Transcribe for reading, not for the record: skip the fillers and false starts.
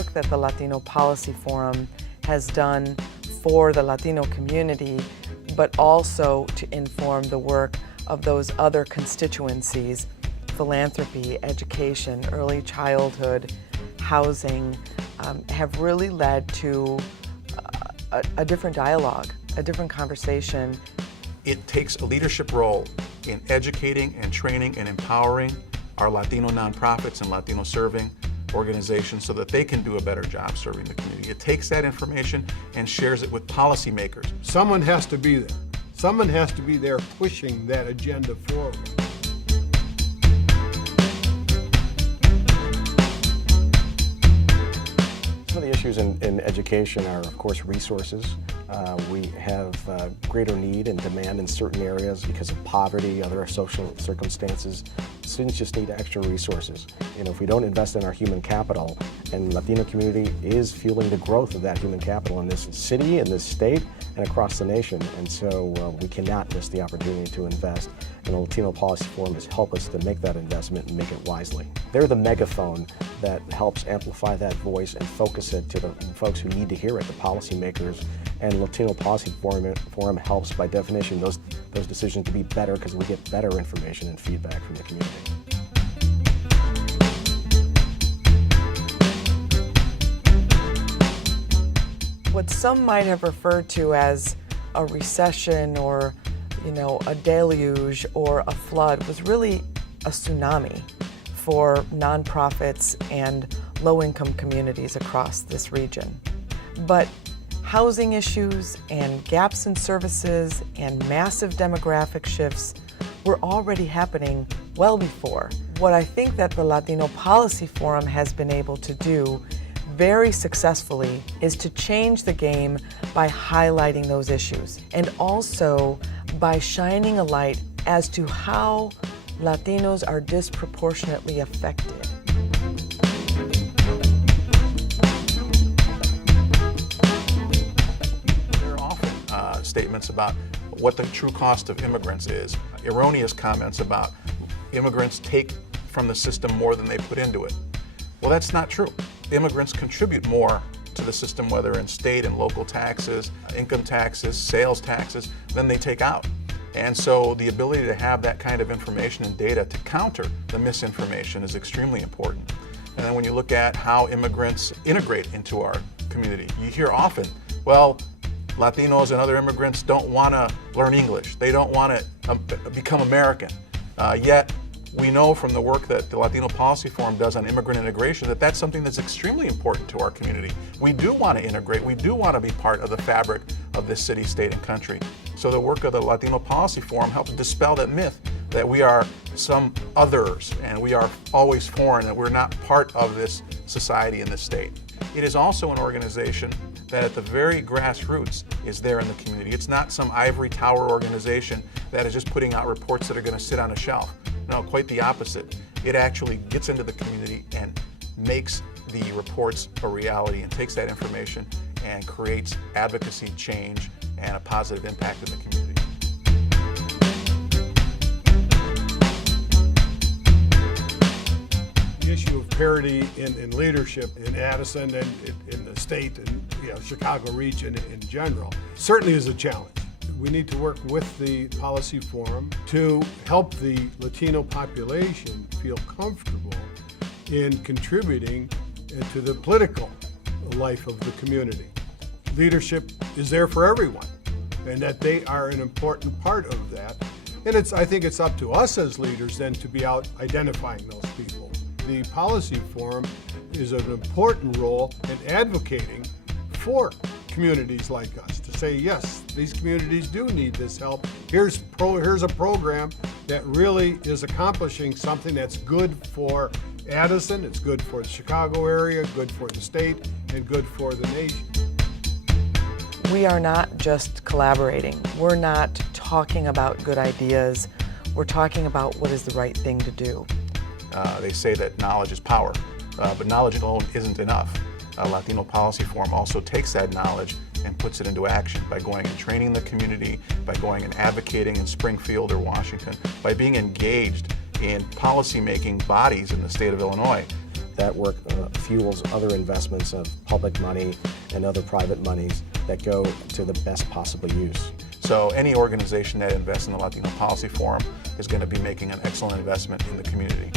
work that the Latino Policy Forum has done for the Latino community, but also to inform the work of those other constituencies: philanthropy, education, early childhood, housing, have really led to a different dialogue, a different conversation. It takes a leadership role in educating and training and empowering our Latino nonprofits and Latino serving organizations so that they can do a better job serving the community. It takes that information and shares it with policymakers. Someone has to be there. Someone has to be there pushing that agenda forward. Some of the issues in education are, of course, resources. We have greater need and demand in certain areas because of poverty, other social circumstances. Students just need extra resources. You know, if we don't invest in our human capital, and the Latino community is fueling the growth of that human capital in this city, in this state, and across the nation. And so we cannot miss the opportunity to invest. And the Latino Policy Forum has helped us to make that investment and make it wisely. They're the megaphone that helps amplify that voice and focus it to the folks who need to hear it, the policymakers. And Latino Policy Forum helps, by definition, those decisions to be better because we get better information and feedback from the community. What some might have referred to as a recession or, a deluge or a flood was really a tsunami for nonprofits and low-income communities across this region. But housing issues and gaps in services and massive demographic shifts were already happening well before. What I think that the Latino Policy Forum has been able to do very successfully is to change the game by highlighting those issues and also by shining a light as to how Latinos are disproportionately affected. There are often statements about what the true cost of immigrants is, erroneous comments about immigrants take from the system more than they put into it. Well, that's not true. Immigrants contribute more to the system, whether in state and local taxes, income taxes, sales taxes, than they take out. And so the ability to have that kind of information and data to counter the misinformation is extremely important. And then when you look at how immigrants integrate into our community, you hear often, well, Latinos and other immigrants don't want to learn English. They don't want to become American. Yet we know from the work that the Latino Policy Forum does on immigrant integration that that's something that's extremely important to our community. We do want to integrate. We do want to be part of the fabric of this city, state, and country. So the work of the Latino Policy Forum helps dispel that myth that we are some others and we are always foreign, that we're not part of this society in this state. It is also an organization that at the very grassroots is there in the community. It's not some ivory tower organization that is just putting out reports that are going to sit on a shelf. No, quite the opposite. It actually gets into the community and makes the reports a reality and takes that information and creates advocacy, change, and a positive impact in the community. The issue of parity in leadership in Addison and in the state and Chicago region in general certainly is a challenge. We need to work with the Policy Forum to help the Latino population feel comfortable in contributing to the political life of the community. Leadership is there for everyone, and that they are an important part of that. And I think it's up to us as leaders then to be out identifying those people. The Policy Forum is an important role in advocating for communities like us to say, yes, these communities do need this help. Here's a program that really is accomplishing something that's good for Addison, it's good for the Chicago area, good for the state, and good for the nation. We are not just collaborating. We're not talking about good ideas. We're talking about what is the right thing to do. They say that knowledge is power, but knowledge alone isn't enough. Latino Policy Forum also takes that knowledge and puts it into action by going and training the community, by going and advocating in Springfield or Washington, by being engaged in policy-making bodies in the state of Illinois. that work fuels other investments of public money and other private monies that go to the best possible use. So any organization that invests in the Latino Policy Forum is going to be making an excellent investment in the community.